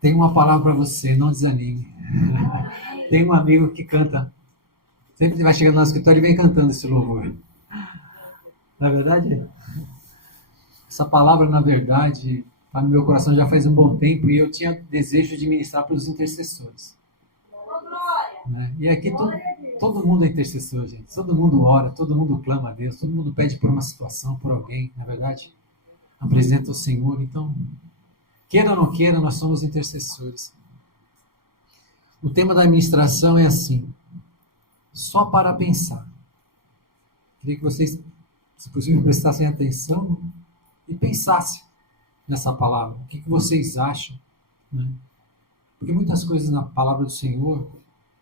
Tem uma palavra para você, não desanime. Tem um amigo que canta, sempre vai chegando no escritório e vem cantando esse louvor. Na verdade, essa palavra, na verdade, está no meu coração já faz um bom tempo e eu tinha desejo de ministrar para os intercessores. Né? E aqui todo mundo é intercessor, gente. Todo mundo ora, todo mundo clama a Deus, todo mundo pede por uma situação, por alguém, na verdade. Apresenta o Senhor. Então, queira ou não queira, nós somos intercessores. O tema da administração é assim, só para pensar. Queria que vocês, se possível, prestassem atenção e pensassem nessa palavra. O que vocês acham? Né? Porque muitas coisas na palavra do Senhor,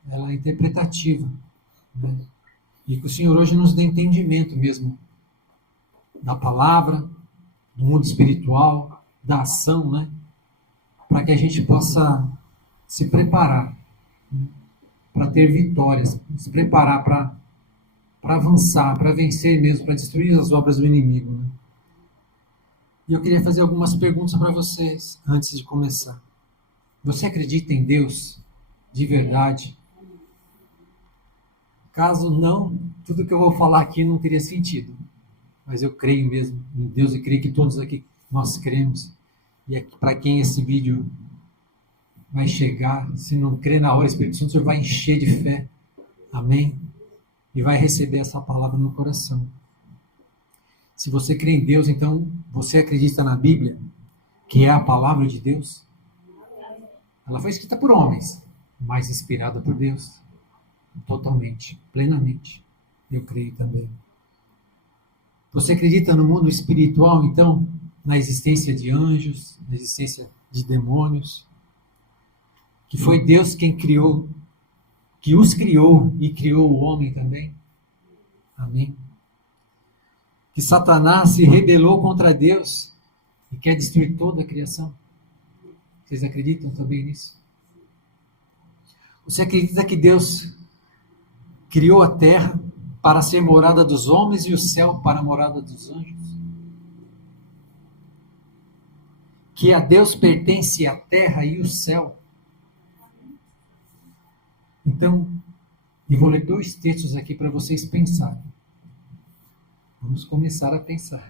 ela é interpretativa. Né? E que o Senhor hoje nos dê entendimento mesmo da palavra, do mundo espiritual, da ação, né? Para que a gente possa se preparar, né? Para ter vitórias, se preparar para avançar, para vencer mesmo, para destruir as obras do inimigo. Né? E eu queria fazer algumas perguntas para vocês antes de começar. Você acredita em Deus de verdade? Caso não, tudo que eu vou falar aqui não teria sentido. Mas eu creio mesmo em Deus e creio que todos aqui nós cremos. E é para quem esse vídeo vai chegar, se não crê na hora, o Espírito Santo, o Senhor vai encher de fé. Amém? E vai receber essa palavra no coração. Se você crê em Deus, então você acredita na Bíblia, que é a palavra de Deus? Ela foi escrita por homens, mas inspirada por Deus. Totalmente, plenamente. Eu creio também. Você acredita no mundo espiritual, então? Na existência de anjos, na existência de demônios? Que foi Deus quem criou, que os criou e criou o homem também? Amém? Que Satanás se rebelou contra Deus e quer destruir toda a criação? Vocês acreditam também nisso? Você acredita que Deus criou a terra para ser morada dos homens e o céu para a morada dos anjos? Que a Deus pertence a terra e o céu? Então, eu vou ler 2 textos aqui para vocês pensarem. Vamos começar a pensar.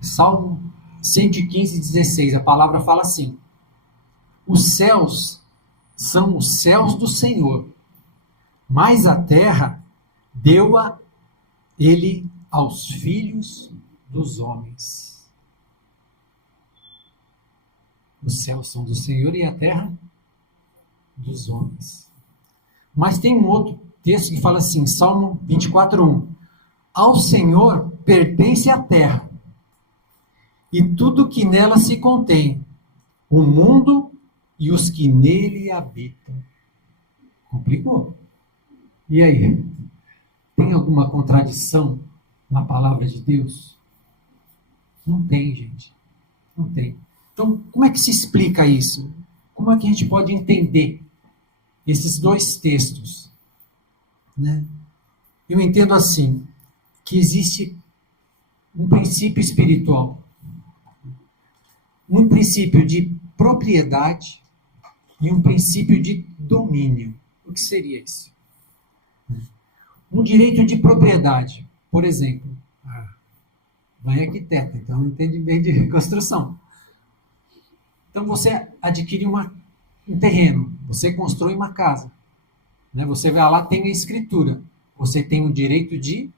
Salmo 115:16, a palavra fala assim: os céus são os céus do Senhor, mas a terra deu-a ele aos filhos dos homens. Os céus são do Senhor e a terra dos homens. Mas tem um outro texto que fala assim, Salmo 24:1. Ao Senhor pertence a terra e tudo que nela se contém, o mundo e os que nele habitam. Complicou. E aí? Tem alguma contradição na palavra de Deus? Não tem, gente. Não tem. Então, como é que se explica isso? Como é que a gente pode entender esses 2 textos? Né? Eu entendo assim, que existe um princípio espiritual, um princípio de propriedade e um princípio de domínio. O que seria isso? Um direito de propriedade, por exemplo, vai arquiteto, então entende bem de construção. Então você adquire um terreno, você constrói uma casa, né? Você vai lá, tem a escritura, você tem o direito de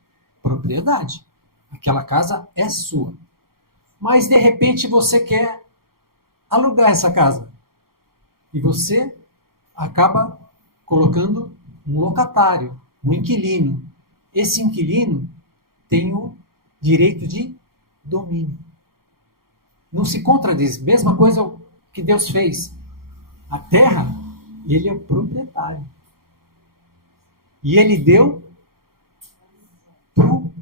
propriedade, aquela casa é sua. Mas de repente você quer alugar essa casa e você acaba colocando um locatário, um inquilino. Esse inquilino tem o direito de domínio. Não se contradiz. Mesma coisa que Deus fez. A terra, ele é o proprietário. E ele deu para o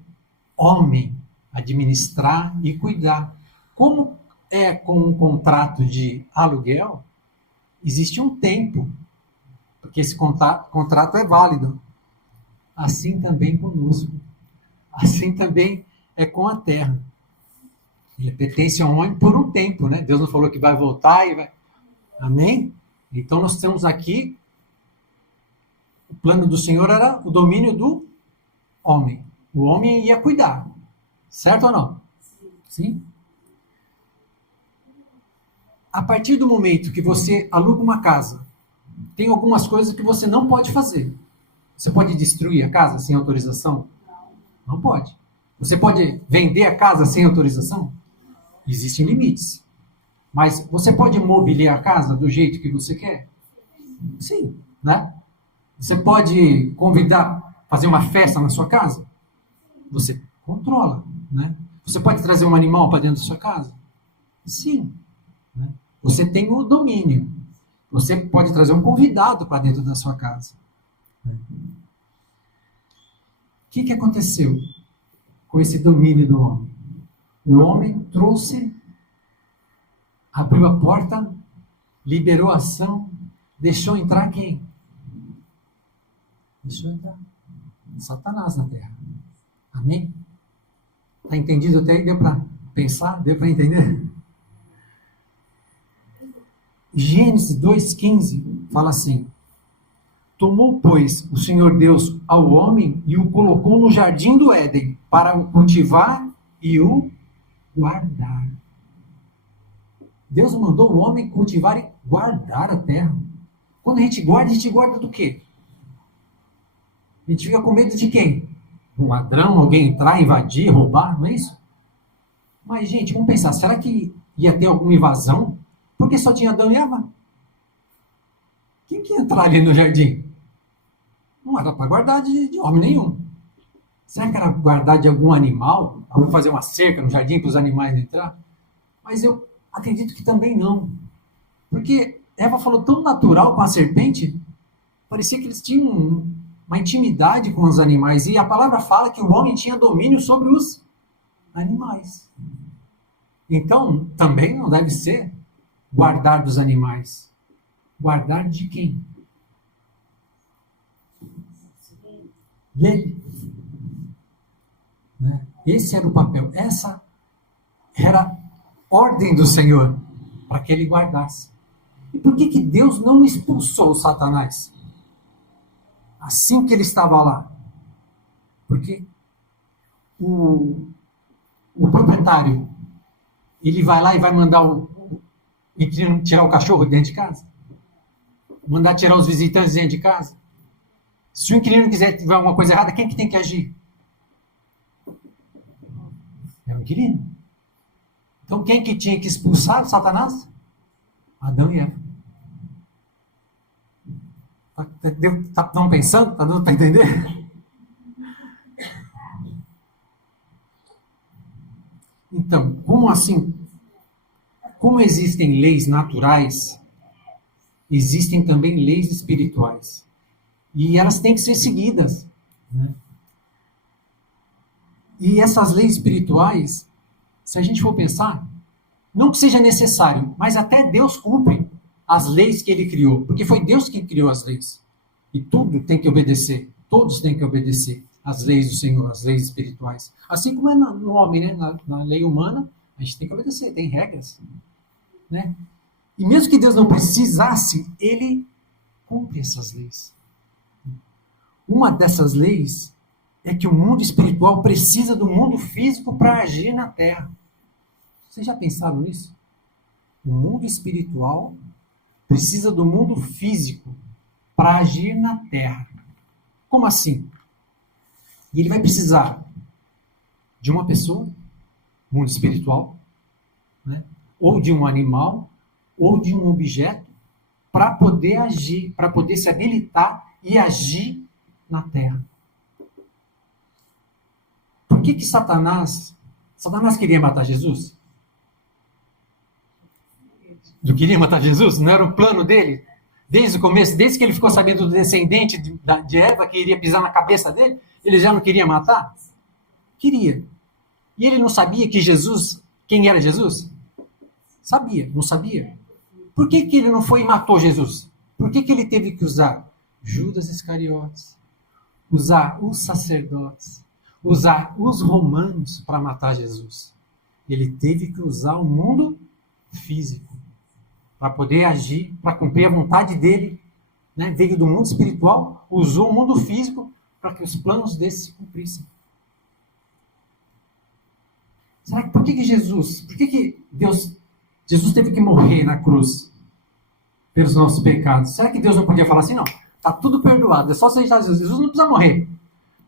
homem administrar e cuidar. Como é com um contrato de aluguel, existe um tempo, porque esse contrato é válido. Assim também conosco. Assim também é com a terra. Ele pertence ao homem por um tempo, né? Deus não falou que vai voltar e vai... Amém? Então nós temos aqui, o plano do Senhor era o domínio do homem. O homem ia cuidar. Certo ou não? Sim? A partir do momento que você aluga uma casa, tem algumas coisas que você não pode fazer. Você pode destruir a casa sem autorização? Não pode. Você pode vender a casa sem autorização? Existem limites. Mas você pode mobiliar a casa do jeito que você quer? Sim, né? Você pode convidar, fazer uma festa na sua casa? Você controla, né? Você pode trazer um animal para dentro da sua casa? Sim. Né? Você tem o domínio. Você pode trazer um convidado para dentro da sua casa. O que aconteceu com esse domínio do homem? O homem trouxe, abriu a porta, liberou a ação, deixou entrar quem? Deixou entrar Satanás na terra. Amém? Está entendido até aí? Deu para pensar? Deu para entender? Gênesis 2,15 fala assim: tomou, pois, o Senhor Deus ao homem e o colocou no jardim do Éden para o cultivar e o guardar. Deus mandou o homem cultivar e guardar a terra. Quando a gente guarda do quê? A gente fica com medo de quem? Um ladrão, alguém entrar, invadir, roubar, não é isso? Mas, gente, vamos pensar, será que ia ter alguma invasão? Porque só tinha Adão e Eva. Quem que ia entrar ali no jardim? Não era para guardar de homem nenhum. Será que era guardar de algum animal? Vamos fazer uma cerca no jardim para os animais entrar? Mas eu acredito que também não. Porque Eva falou tão natural com a serpente, parecia que eles tinham uma intimidade com os animais. E a palavra fala que o homem tinha domínio sobre os animais. Então, também não deve ser guardar dos animais. Guardar de quem? Dele. Né? Esse era o papel. Essa era a ordem do Senhor para que ele guardasse. E por que Deus não expulsou Satanás assim que ele estava lá? Porque o proprietário, ele vai lá e vai mandar o inquilino tirar o cachorro de dentro de casa? Mandar tirar os visitantes de dentro de casa? Se o inquilino quiser tiver alguma coisa errada, quem que tem que agir? É o inquilino. Então quem que tinha que expulsar Satanás? Adão e Eva. Estão pensando? Está dando para entender? Então, como assim? Como existem leis naturais, existem também leis espirituais. E elas têm que ser seguidas. Né? E essas leis espirituais, se a gente for pensar, não que seja necessário, mas até Deus cumpre as leis que ele criou. Porque foi Deus que criou as leis. E tudo tem que obedecer. Todos têm que obedecer às leis do Senhor, às leis espirituais. Assim como é no homem, né? Na lei humana, a gente tem que obedecer, tem regras. Né? E mesmo que Deus não precisasse, ele cumpre essas leis. Uma dessas leis é que o mundo espiritual precisa do mundo físico para agir na Terra. Vocês já pensaram nisso? O mundo espiritual precisa do mundo físico para agir na Terra. Como assim? E ele vai precisar de uma pessoa, mundo espiritual, né? Ou de um animal, ou de um objeto, para poder agir, para poder se habilitar e agir na Terra. Por que Satanás queria matar Jesus? Não queria matar Jesus? Não era o plano dele? Desde o começo, desde que ele ficou sabendo do descendente de Eva, que iria pisar na cabeça dele, ele já não queria matar? Queria. E ele não sabia que Jesus, quem era Jesus? Sabia, não sabia? Por que ele não foi e matou Jesus? Por que ele teve que usar Judas Iscariotes, usar os sacerdotes, usar os romanos para matar Jesus? Ele teve que usar o mundo físico para poder agir, para cumprir a vontade dele, né? Veio do mundo espiritual, usou o mundo físico para que os planos dele se cumprissem. Será que por que Jesus teve que morrer na cruz pelos nossos pecados? Será que Deus não podia falar assim, não, está tudo perdoado, é só aceitar Jesus, Jesus não precisa morrer.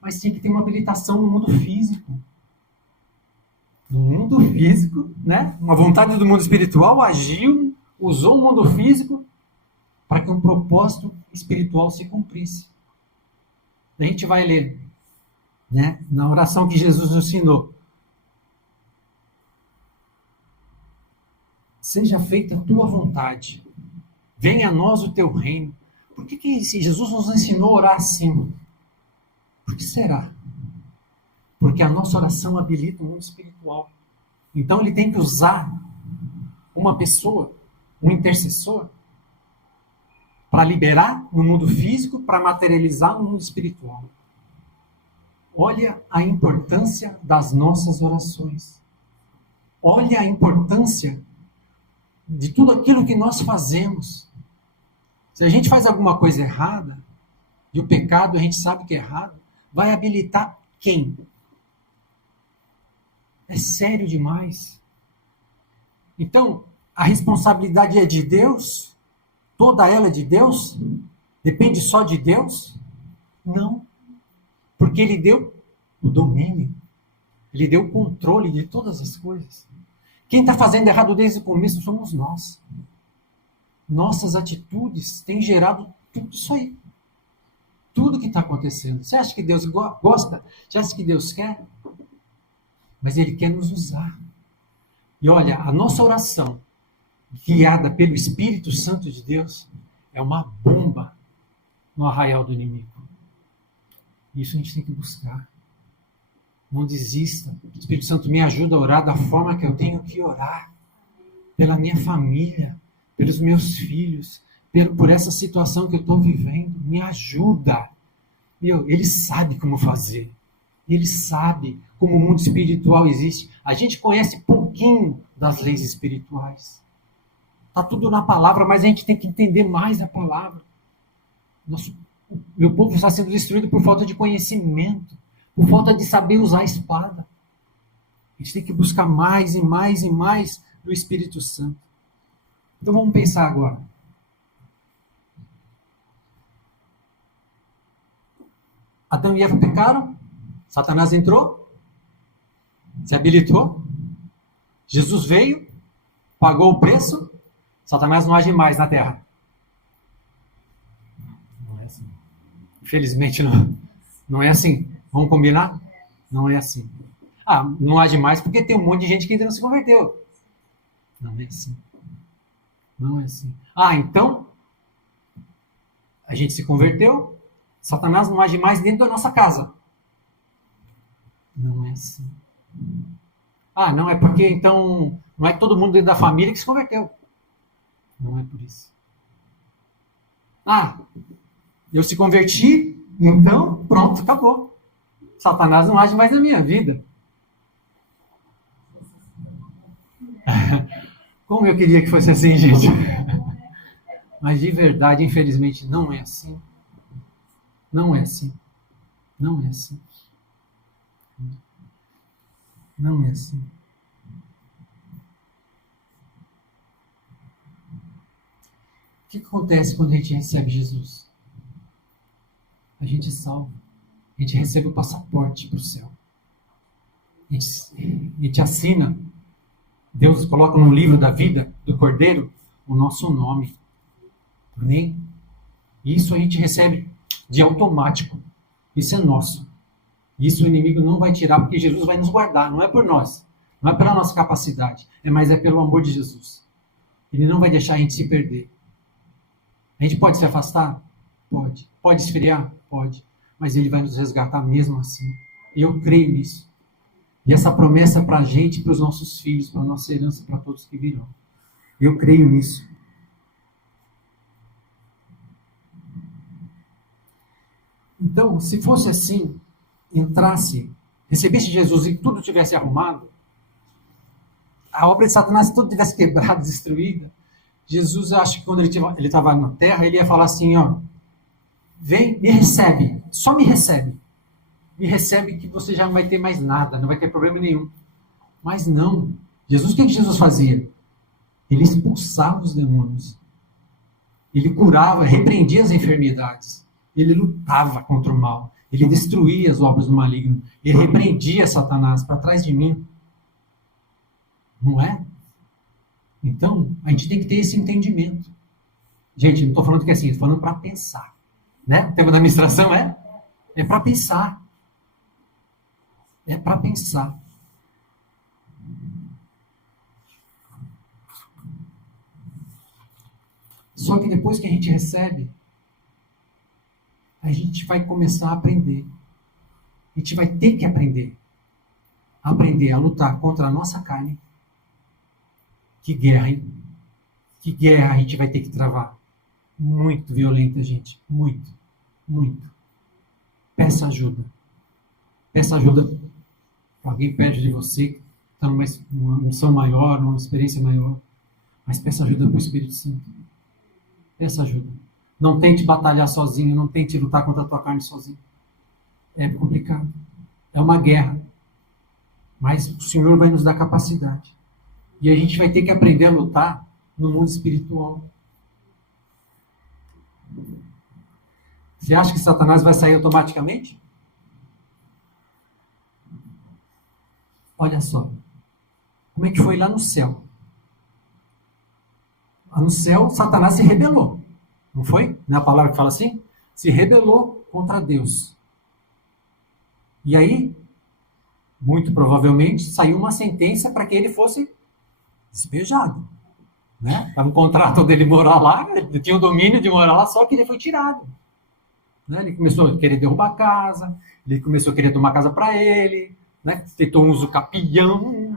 Mas tinha que ter uma habilitação no mundo físico. No mundo físico, né? Uma vontade do mundo espiritual agiu, usou o mundo físico para que um propósito espiritual se cumprisse. A gente vai ler, né, na oração que Jesus nos ensinou. Seja feita a tua vontade. Venha a nós o teu reino. Por que Jesus nos ensinou a orar assim? Por que será? Porque a nossa oração habilita o mundo espiritual. Então ele tem que usar uma pessoa, um intercessor, para liberar no mundo físico, para materializar no mundo espiritual. Olha a importância das nossas orações. Olha a importância de tudo aquilo que nós fazemos. Se a gente faz alguma coisa errada, e o pecado a gente sabe que é errado, vai habilitar quem? É sério demais. Então, a responsabilidade é de Deus? Toda ela é de Deus? Depende só de Deus? Não. Porque Ele deu o domínio. Ele deu o controle de todas as coisas. Quem está fazendo errado desde o começo somos nós. Nossas atitudes têm gerado tudo isso aí. Tudo que está acontecendo. Você acha que Deus gosta? Você acha que Deus quer? Mas Ele quer nos usar. E olha, a nossa oração, guiada pelo Espírito Santo de Deus, é uma bomba no arraial do inimigo. Isso a gente tem que buscar. Não desista. O Espírito Santo me ajuda a orar da forma que eu tenho que orar. Pela minha família, pelos meus filhos, por essa situação que eu estou vivendo. Me ajuda. Ele sabe como fazer. Ele sabe como o mundo espiritual existe. A gente conhece pouquinho das leis espirituais. Está tudo na palavra, mas a gente tem que entender mais a palavra. Meu povo está sendo destruído por falta de conhecimento, por falta de saber usar a espada. A gente tem que buscar mais e mais e mais do Espírito Santo. Então vamos pensar agora. Adão e Eva pecaram, Satanás entrou, se habilitou, Jesus veio, pagou o preço, Satanás não age mais na terra. Não é assim. Infelizmente não é assim. Vamos combinar? Não é assim. Não age mais porque tem um monte de gente que ainda não se converteu. Não é assim. Não é assim. Então, a gente se converteu, Satanás não age mais dentro da nossa casa. Não é assim. Não é porque então não é todo mundo dentro da família que se converteu. Não é por isso. Eu se converti, então pronto, acabou. Satanás não age mais na minha vida. Como eu queria que fosse assim, gente. Mas de verdade, infelizmente, não é assim. Não é assim. Não é assim. Não é assim. O que acontece quando a gente recebe Jesus? A gente é salvo. A gente recebe o passaporte para o céu. A gente assina. Deus coloca no livro da vida do Cordeiro o nosso nome. Amém? Isso a gente recebe de automático. Isso é nosso. Isso o inimigo não vai tirar, porque Jesus vai nos guardar. Não é por nós. Não é pela nossa capacidade. Mas é pelo amor de Jesus. Ele não vai deixar a gente se perder. A gente pode se afastar? Pode. Pode esfriar? Pode. Mas Ele vai nos resgatar mesmo assim. Eu creio nisso. E essa promessa para a gente, para os nossos filhos, para a nossa herança, para todos que virão. Eu creio nisso. Então, se fosse assim, recebesse Jesus e tudo tivesse arrumado, a obra de Satanás toda tivesse quebrada, destruída, Jesus, eu acho que quando ele estava na terra, ele ia falar assim, ó, vem, me recebe, só me recebe. Me recebe que você já não vai ter mais nada, não vai ter problema nenhum. Mas não. Jesus, o que Jesus fazia? Ele expulsava os demônios. Ele curava, repreendia as enfermidades. Ele lutava contra o mal. Ele destruía as obras do maligno. Ele repreendia Satanás para trás de mim. Não é? Então, a gente tem que ter esse entendimento. Gente, não estou falando que é assim, estou falando para pensar. Né? O tema da administração é para pensar. É para pensar. Só que depois que a gente recebe, a gente vai começar a aprender. A gente vai ter que aprender. Aprender a lutar contra a nossa carne. Que guerra, hein? Que guerra a gente vai ter que travar. Muito violenta, gente. Muito. Muito. Peça ajuda. Peça ajuda. Alguém pede de você, que está numa unção maior, numa experiência maior. Mas peça ajuda para o Espírito Santo. Peça ajuda. Não tente batalhar sozinho, não tente lutar contra a tua carne sozinho. É complicado. É uma guerra. Mas o Senhor vai nos dar capacidade. E a gente vai ter que aprender a lutar no mundo espiritual. Você acha que Satanás vai sair automaticamente? Olha só. Como é que foi lá no céu? Lá no céu, Satanás se rebelou. Não foi? Não é a palavra que fala assim? Se rebelou contra Deus. E aí, muito provavelmente, saiu uma sentença para que ele fosse despejado. Né? Estava um contrato dele morar lá, ele tinha o domínio de morar lá, só que ele foi tirado. Né? Ele começou a querer derrubar a casa, ele começou a querer tomar casa para ele, né? Tentou um uso capião,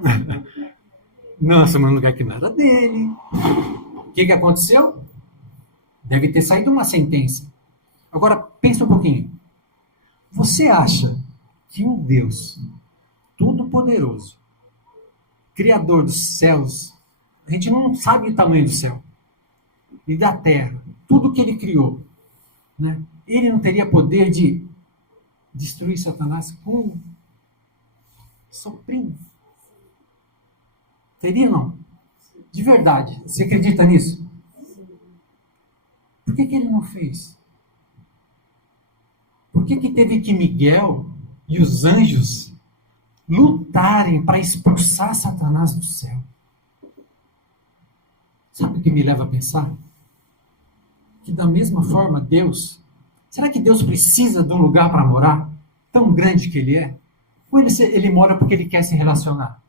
nossa, mas um lugar que não era dele. O que aconteceu? Deve ter saído uma sentença. Agora, pensa um pouquinho. Você acha que um Deus todo-poderoso, Criador dos céus, a gente não sabe o tamanho do céu e da terra, tudo que ele criou, né? Ele não teria poder de destruir Satanás com um soprinho? Teria, não? De verdade, você acredita nisso? Por que ele não fez? Por que teve que Miguel e os anjos lutarem para expulsar Satanás do céu? Sabe o que me leva a pensar? Que da mesma forma Deus... Será que Deus precisa de um lugar para morar? Tão grande que ele é? Ou ele mora porque ele quer se relacionar?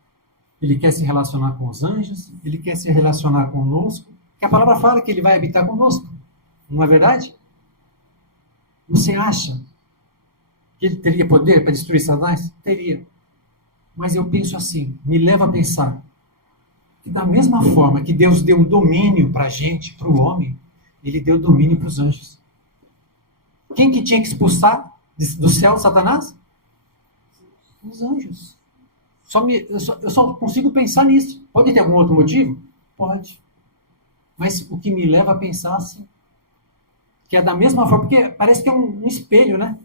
Ele quer se relacionar com os anjos? Ele quer se relacionar conosco? Porque a palavra fala que ele vai habitar conosco. Não é verdade? Você acha que ele teria poder para destruir Satanás? Teria. Mas eu penso assim, me leva a pensar que da mesma forma que Deus deu domínio para a gente, para o homem, ele deu domínio para os anjos. Quem que tinha que expulsar do céu Satanás? Os anjos. Eu só consigo pensar nisso. Pode ter algum outro motivo? Pode. Mas o que me leva a pensar assim, que é da mesma forma, porque parece que é um espelho, né?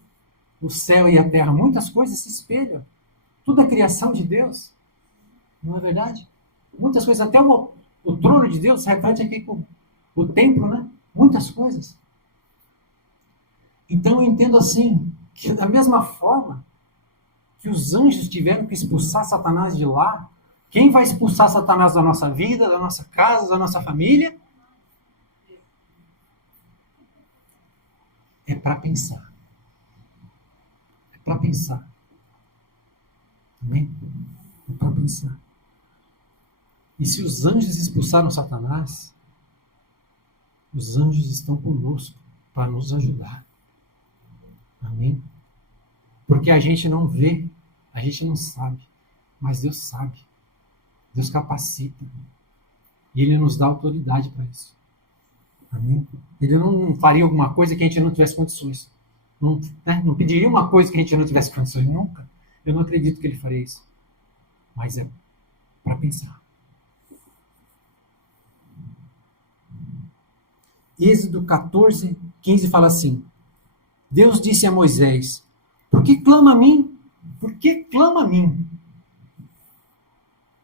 O céu e a terra, muitas coisas se espelham. Tudo é criação de Deus. Não é verdade? Muitas coisas, até o trono de Deus se reflete aqui com o templo, né? Muitas coisas. Então eu entendo assim, que da mesma forma que os anjos tiveram que expulsar Satanás de lá, quem vai expulsar Satanás da nossa vida, da nossa casa, da nossa família? É para pensar. É para pensar. Amém? É para pensar. E se os anjos expulsaram Satanás, os anjos estão conosco para nos ajudar. Amém? Porque a gente não vê, a gente não sabe, mas Deus sabe. Deus capacita. E Ele nos dá autoridade para isso. Amém? Ele não faria alguma coisa que a gente não tivesse condições. Não pediria uma coisa que a gente não tivesse condições. Nunca. Eu não acredito que Ele faria isso. Mas é para pensar. Êxodo 14, 15 fala assim: Deus disse a Moisés: por que clama a mim? Por que clama a mim?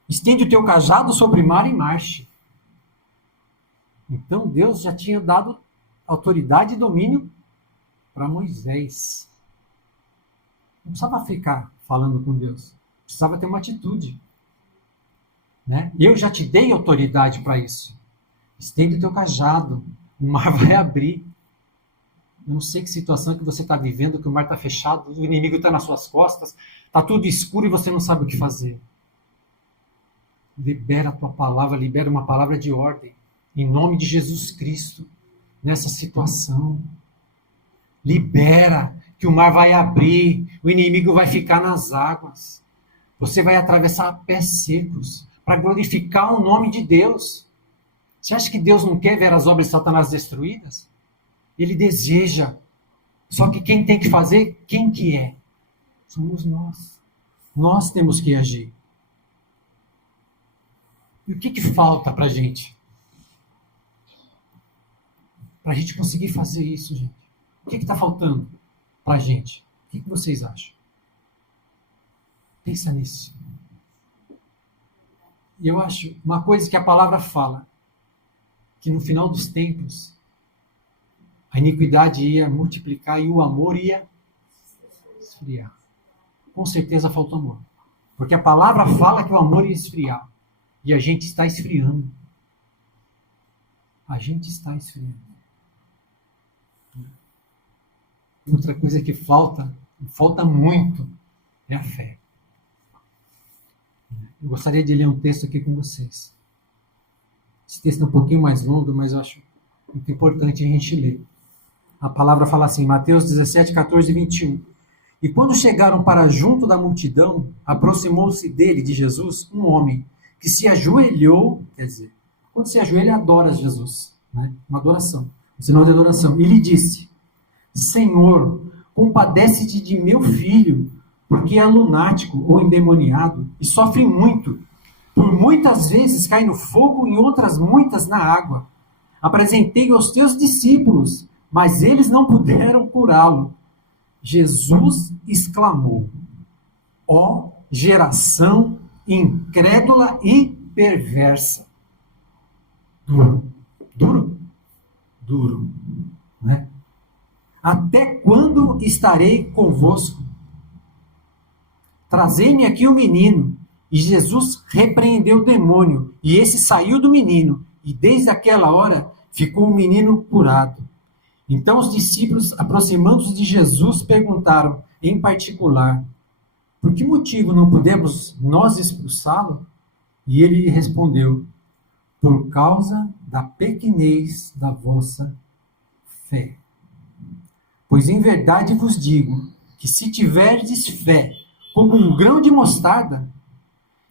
Estende o teu cajado sobre o mar e marche. Então Deus já tinha dado autoridade e domínio para Moisés. Não precisava ficar falando com Deus. Precisava ter uma atitude. Né? Eu já te dei autoridade para isso. Estende o teu cajado. O mar vai abrir. Eu não sei que situação que você está vivendo, que o mar está fechado, o inimigo está nas suas costas, está tudo escuro e você não sabe o que fazer. Libera a tua palavra, libera uma palavra de ordem, em nome de Jesus Cristo, nessa situação. Libera, que o mar vai abrir, o inimigo vai ficar nas águas. Você vai atravessar pés secos, para glorificar o nome de Deus. Você acha que Deus não quer ver as obras de Satanás destruídas? Ele deseja. Só que quem tem que fazer, quem que é? Somos nós. Nós temos que agir. E o que falta para a gente? Para a gente conseguir fazer isso, gente. O que está faltando para a gente? O que vocês acham? Pensa nisso. E eu acho uma coisa que a palavra fala, que no final dos tempos, a iniquidade ia multiplicar e o amor ia esfriar. Com certeza faltou amor. Porque a palavra fala que o amor ia esfriar. E a gente está esfriando. A gente está esfriando. Outra coisa que falta muito, é a fé. Eu gostaria de ler um texto aqui com vocês. Esse texto é um pouquinho mais longo, mas eu acho muito importante a gente ler. A palavra fala assim, Mateus 17, 14 e 21. E quando chegaram para junto da multidão, aproximou-se dele, de Jesus, um homem que se ajoelhou, quer dizer, quando se ajoelha, adora Jesus, né? Uma adoração, um sinal de adoração. E lhe disse, Senhor, compadece-te de meu filho, porque é lunático ou endemoniado e sofre muito. Por muitas vezes cai no fogo e outras muitas na água. Apresentei-o aos teus discípulos, mas eles não puderam curá-lo. Jesus exclamou, ó geração incrédula e perversa. Duro, né? Até quando estarei convosco? Trazei-me aqui o menino. E Jesus repreendeu o demônio, e esse saiu do menino, e desde aquela hora ficou o menino curado. Então os discípulos, aproximando-se de Jesus, perguntaram, em particular, por que motivo não podemos nós expulsá-lo? E ele lhe respondeu, por causa da pequenez da vossa fé. Pois em verdade vos digo, que se tiverdes fé, como um grão de mostarda,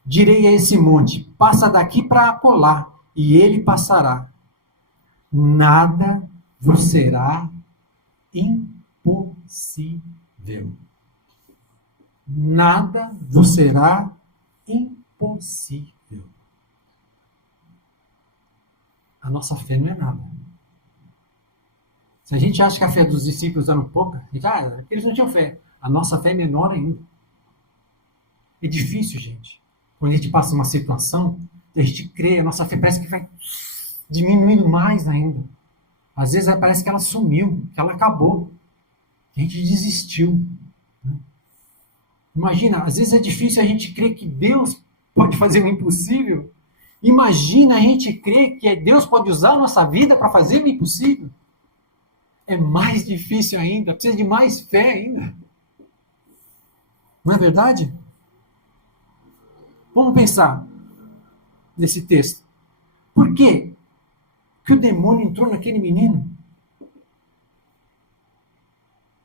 direi a esse monte, passa daqui para acolá, e ele passará. Nada vos será impossível. Nada vos será impossível. A nossa fé não é nada. Se a gente acha que a fé dos discípulos era pouca, eles não tinham fé. A nossa fé é menor ainda. É difícil, gente. Quando a gente passa uma situação, a gente crê, a nossa fé parece que vai diminuindo mais ainda. Às vezes parece que ela sumiu, que ela acabou. A gente desistiu. Imagina, às vezes é difícil a gente crer que Deus pode fazer o impossível. Imagina a gente crer que Deus pode usar a nossa vida para fazer o impossível. É mais difícil ainda, precisa de mais fé ainda. Não é verdade? Vamos pensar nesse texto. Por quê que o demônio entrou naquele menino?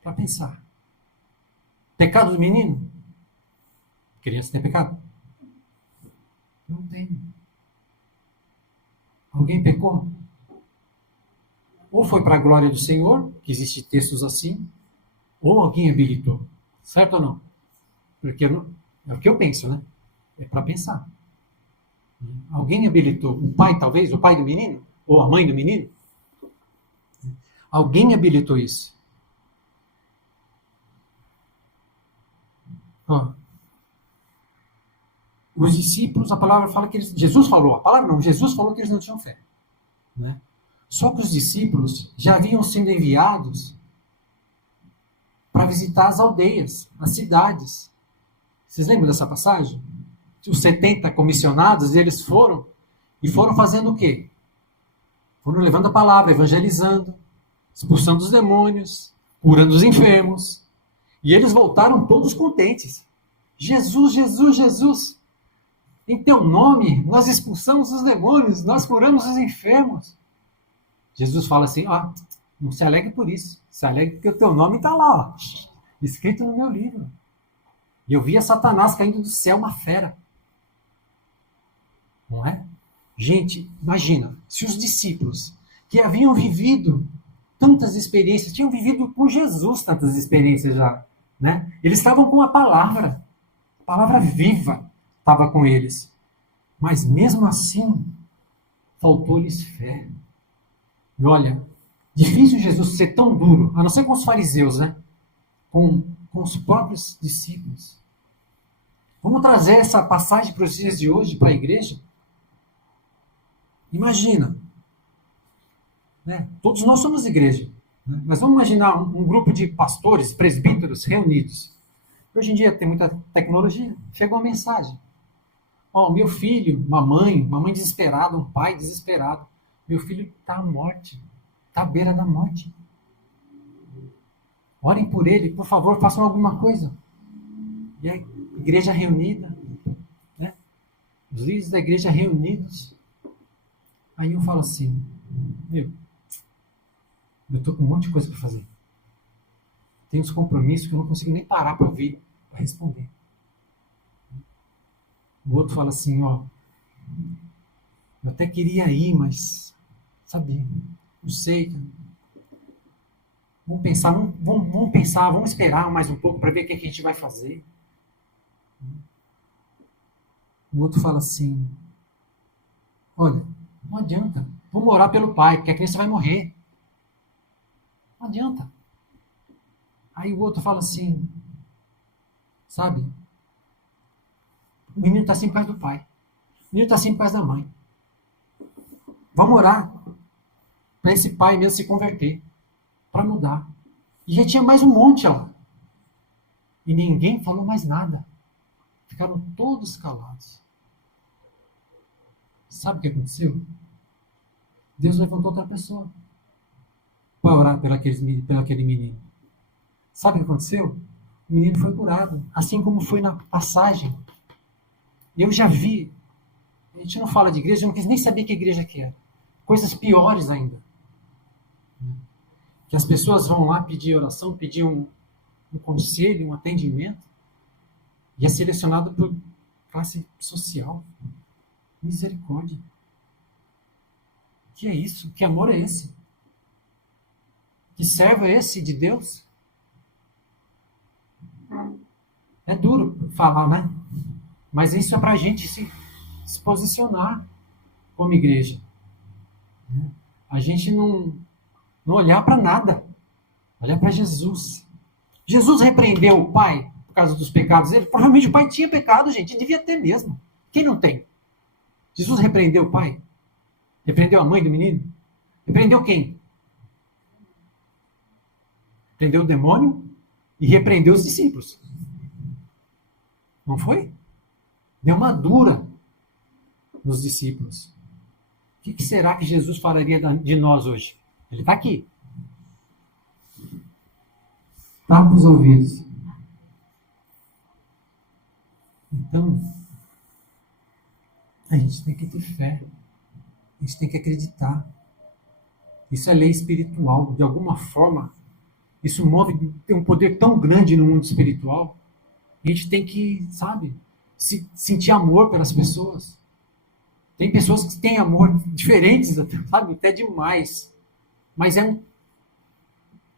Para pensar. Pecado do menino? Criança tem pecado? Não tem. Alguém pecou? Ou foi para a glória do Senhor, que existem textos assim, ou alguém habilitou. Certo ou não? Porque é o que eu penso, né? É para pensar. Alguém habilitou. O pai, talvez? O pai do menino? Ou a mãe do menino? Alguém habilitou isso. Ó, os discípulos, a palavra fala que eles... Jesus falou, a palavra não, Jesus falou que eles não tinham fé. Né? Só que os discípulos já haviam sido enviados para visitar as aldeias, as cidades. Vocês lembram dessa passagem? Os 70 comissionados, eles foram fazendo o quê? Foram levando a palavra, evangelizando, expulsando os demônios, curando os enfermos. E eles voltaram todos contentes. Jesus, Jesus, Jesus. Em teu nome, nós expulsamos os demônios, nós curamos os enfermos. Jesus fala assim, não se alegre por isso. Se alegre porque o teu nome está lá, escrito no meu livro. E eu via Satanás caindo do céu, uma fera. Não é? Gente, imagina, se os discípulos que haviam vivido tantas experiências, tinham vivido com Jesus tantas experiências já, né? Eles estavam com a palavra viva estava com eles. Mas mesmo assim, faltou-lhes fé. E olha, difícil Jesus ser tão duro, a não ser com os fariseus, né? Com os próprios discípulos. Vamos trazer essa passagem para os dias de hoje, para a igreja? Imagina, né? Todos nós somos igreja, né? Mas vamos imaginar um grupo de pastores, presbíteros reunidos. Hoje em dia tem muita tecnologia, chegou a mensagem. Meu filho, uma mãe desesperada, um pai desesperado. Meu filho está à morte, está à beira da morte. Orem por ele, por favor, façam alguma coisa. E a igreja reunida, né? Os líderes da igreja reunidos. Aí eu falo assim, eu estou com um monte de coisa para fazer. Tenho uns compromissos que eu não consigo nem parar para ouvir, para responder. O outro fala assim, eu até queria ir, mas, sabe, não sei. Vamos pensar, vamos esperar mais um pouco para ver o que a gente vai fazer. O outro fala assim, olha, não adianta, vamos orar pelo pai, porque a criança vai morrer. Não adianta. Aí o outro fala assim, sabe, o menino está assim por causa do pai, o menino está assim por causa da mãe. Vamos orar para esse pai mesmo se converter, para mudar. E já tinha mais um monte, e ninguém falou mais nada. Ficaram todos calados. Sabe o que aconteceu? Deus levantou outra pessoa para orar pelo aquele menino. Sabe o que aconteceu? O menino foi curado, assim como foi na passagem. Eu já vi, a gente não fala de igreja, eu não quis nem saber que igreja que é. Coisas piores ainda. Que as pessoas vão lá pedir oração, pedir um conselho, um atendimento, e é selecionado por classe social. Misericórdia. Que é isso? Que amor é esse? Que servo é esse de Deus? É duro falar, né? Mas isso é para a gente se posicionar como igreja. A gente não olhar para nada. Olhar para Jesus. Jesus repreendeu o pai por causa dos pecados dele. Provavelmente o pai tinha pecado, gente. Devia ter mesmo. Quem não tem? Jesus repreendeu o pai? Repreendeu a mãe do menino? Repreendeu quem? Repreendeu o demônio e repreendeu os discípulos. Não foi? Deu uma dura nos discípulos. O que será que Jesus falaria de nós hoje? Ele está aqui. Tapa os ouvidos. Então, a gente tem que ter fé. A gente tem que acreditar. Isso é lei espiritual. De alguma forma, isso tem um poder tão grande no mundo espiritual. A gente tem que, sabe, sentir amor pelas pessoas. Tem pessoas que têm amor diferentes, sabe, até demais. Mas é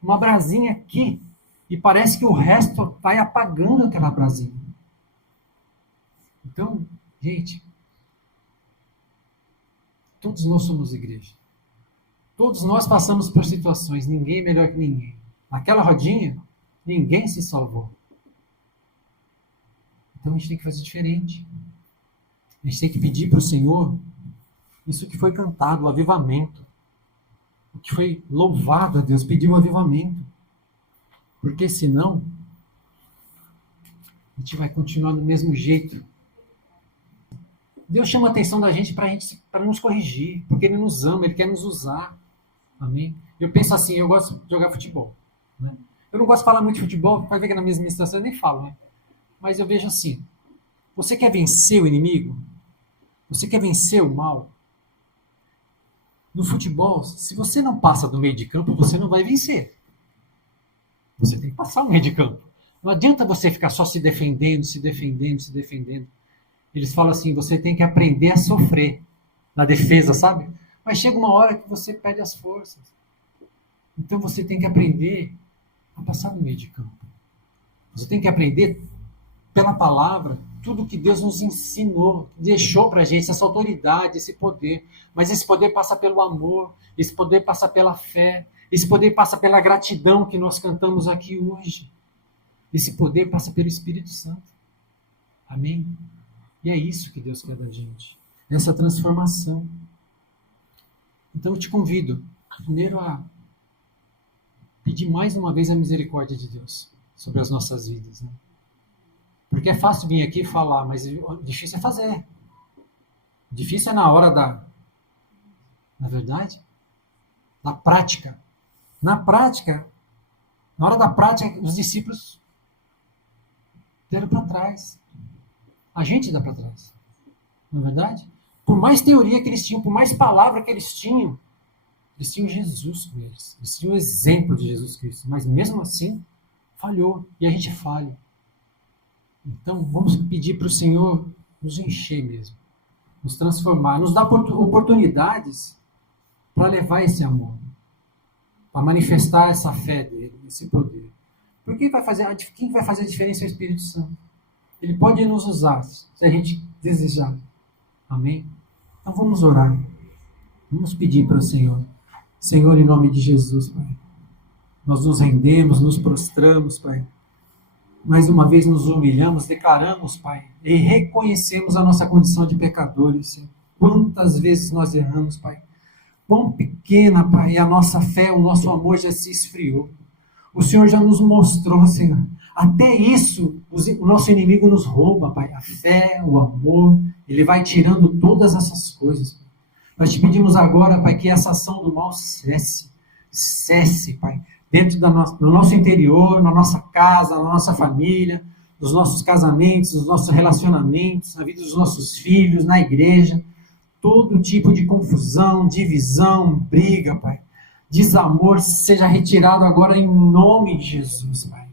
uma brasinha aqui e parece que o resto vai apagando aquela brasinha. Então, gente, todos nós somos igreja. Todos nós passamos por situações, ninguém é melhor que ninguém. Naquela rodinha, ninguém se salvou. Então a gente tem que fazer diferente. A gente tem que pedir para o Senhor isso que foi cantado, o avivamento. O que foi louvado a Deus, pedir o avivamento. Porque senão, a gente vai continuar do mesmo jeito. Deus chama a atenção da gente para nos corrigir, porque Ele nos ama, Ele quer nos usar. Amém? Eu penso assim, eu gosto de jogar futebol. Né? Eu não gosto de falar muito de futebol, vai ver que na minha administração eu nem falo, né? Mas eu vejo assim, você quer vencer o inimigo? Você quer vencer o mal? No futebol, se você não passa do meio de campo, você não vai vencer. Você tem que passar o meio de campo. Não adianta você ficar só se defendendo, se defendendo, se defendendo. Eles falam assim, você tem que aprender a sofrer na defesa, sabe? Mas chega uma hora que você perde as forças. Então você tem que aprender a passar no meio de campo. Você tem que aprender pela palavra tudo que Deus nos ensinou, deixou para a gente, essa autoridade, esse poder. Mas esse poder passa pelo amor, esse poder passa pela fé, esse poder passa pela gratidão que nós cantamos aqui hoje. Esse poder passa pelo Espírito Santo. Amém? E é isso que Deus quer da gente. Essa transformação. Então eu te convido, primeiro, a pedir mais uma vez a misericórdia de Deus sobre as nossas vidas. Né? Porque é fácil vir aqui e falar, mas difícil é fazer. Difícil é na hora na verdade, da prática. Na prática, na hora da prática, os discípulos deram para trás. A gente dá para trás. Não é verdade? Por mais teoria que eles tinham, por mais palavra que eles tinham Jesus com eles. Eles tinham o exemplo de Jesus Cristo. Mas mesmo assim, falhou. E a gente falha. Então, vamos pedir para o Senhor nos encher mesmo. Nos transformar. Nos dar oportunidades para levar esse amor. Para manifestar essa fé dele, esse poder. Porque quem vai fazer a diferença é o Espírito Santo. Ele pode nos usar, se a gente desejar. Amém? Então vamos orar. Vamos pedir para o Senhor. Senhor, em nome de Jesus, Pai. Nós nos rendemos, nos prostramos, Pai. Mais uma vez nos humilhamos, declaramos, Pai, e reconhecemos a nossa condição de pecadores, Senhor. Quantas vezes nós erramos, Pai. Quão pequena, Pai, a nossa fé, o nosso amor já se esfriou. O Senhor já nos mostrou, Senhor. Até isso, o nosso inimigo nos rouba, Pai. A fé, o amor, ele vai tirando todas essas coisas. Pai. Nós te pedimos agora, Pai, que essa ação do mal cesse. Cesse, Pai. Dentro do nosso interior, na nossa casa, na nossa família, nos nossos casamentos, nos nossos relacionamentos, na vida dos nossos filhos, na igreja. Todo tipo de confusão, divisão, briga, Pai. Desamor seja retirado agora em nome de Jesus, Pai.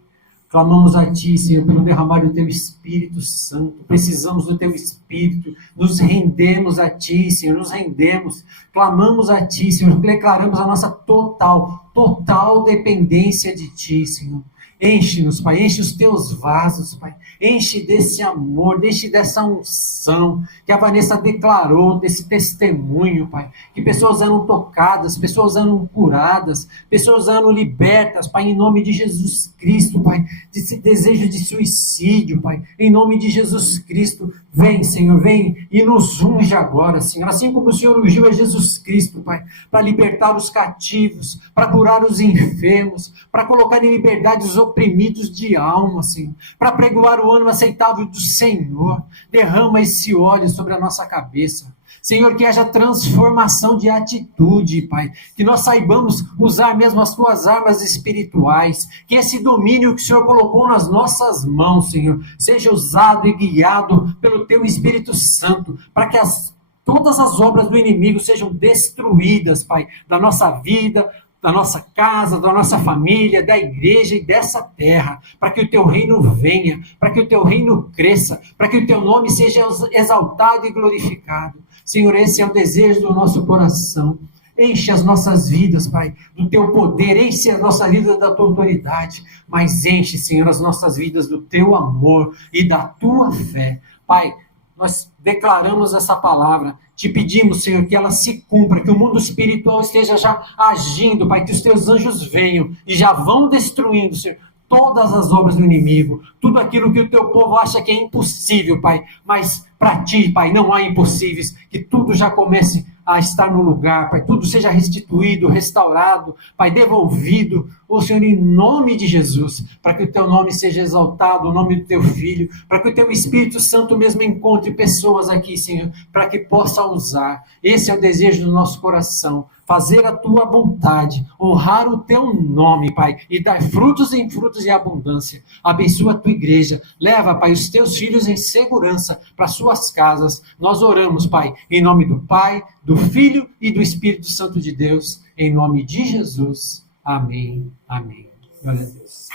Clamamos a Ti, Senhor, pelo derramar do Teu Espírito Santo. Precisamos do Teu Espírito. Nos rendemos a Ti, Senhor, nos rendemos. Clamamos a Ti, Senhor. Declaramos a nossa total dependência de Ti, Senhor. Enche-nos, Pai, enche os Teus vasos, Pai, enche desse amor, enche dessa unção, que a Vanessa declarou, desse testemunho, Pai, que pessoas eram tocadas, pessoas eram curadas, pessoas eram libertas, Pai, em nome de Jesus Cristo, Pai, desse desejo de suicídio, Pai, em nome de Jesus Cristo, vem, Senhor, vem e nos unge agora, Senhor, assim como o Senhor ungiu a Jesus Cristo, Pai, para libertar os cativos, para curar os enfermos, para colocar em liberdade os oprimidos de alma, Senhor, para pregoar o ano aceitável do Senhor. Derrama esse óleo sobre a nossa cabeça. Senhor, que haja transformação de atitude, Pai, que nós saibamos usar mesmo as Tuas armas espirituais, que esse domínio que o Senhor colocou nas nossas mãos, Senhor, seja usado e guiado pelo Teu Espírito Santo, para que todas as obras do inimigo sejam destruídas, Pai, da nossa vida, da nossa casa, da nossa família, da igreja e dessa terra, para que o Teu reino venha, para que o Teu reino cresça, para que o Teu nome seja exaltado e glorificado. Senhor, esse é o desejo do nosso coração. Enche as nossas vidas, Pai, do Teu poder, enche a nossa vida da Tua autoridade, mas enche, Senhor, as nossas vidas do Teu amor e da Tua fé. Pai, nós declaramos essa palavra. Te pedimos, Senhor, que ela se cumpra, que o mundo espiritual esteja já agindo, Pai, que os teus anjos venham e já vão destruindo, Senhor, todas as obras do inimigo, tudo aquilo que o teu povo acha que é impossível, Pai, mas para ti, Pai, não há impossíveis, que tudo já comece a estar no lugar, Pai, tudo seja restituído, restaurado, Pai, devolvido, Senhor, em nome de Jesus, para que o teu nome seja exaltado, o nome do teu Filho, para que o teu Espírito Santo mesmo encontre pessoas aqui, Senhor, para que possa usar. Esse é o desejo do nosso coração, fazer a tua vontade, honrar o teu nome, Pai, e dar frutos em frutos e abundância. Abençoa a tua igreja, leva, Pai, os teus filhos em segurança para suas casas. Nós oramos, Pai, em nome do Pai, do Filho e do Espírito Santo de Deus, em nome de Jesus. Amém. Amém. Glória a Deus.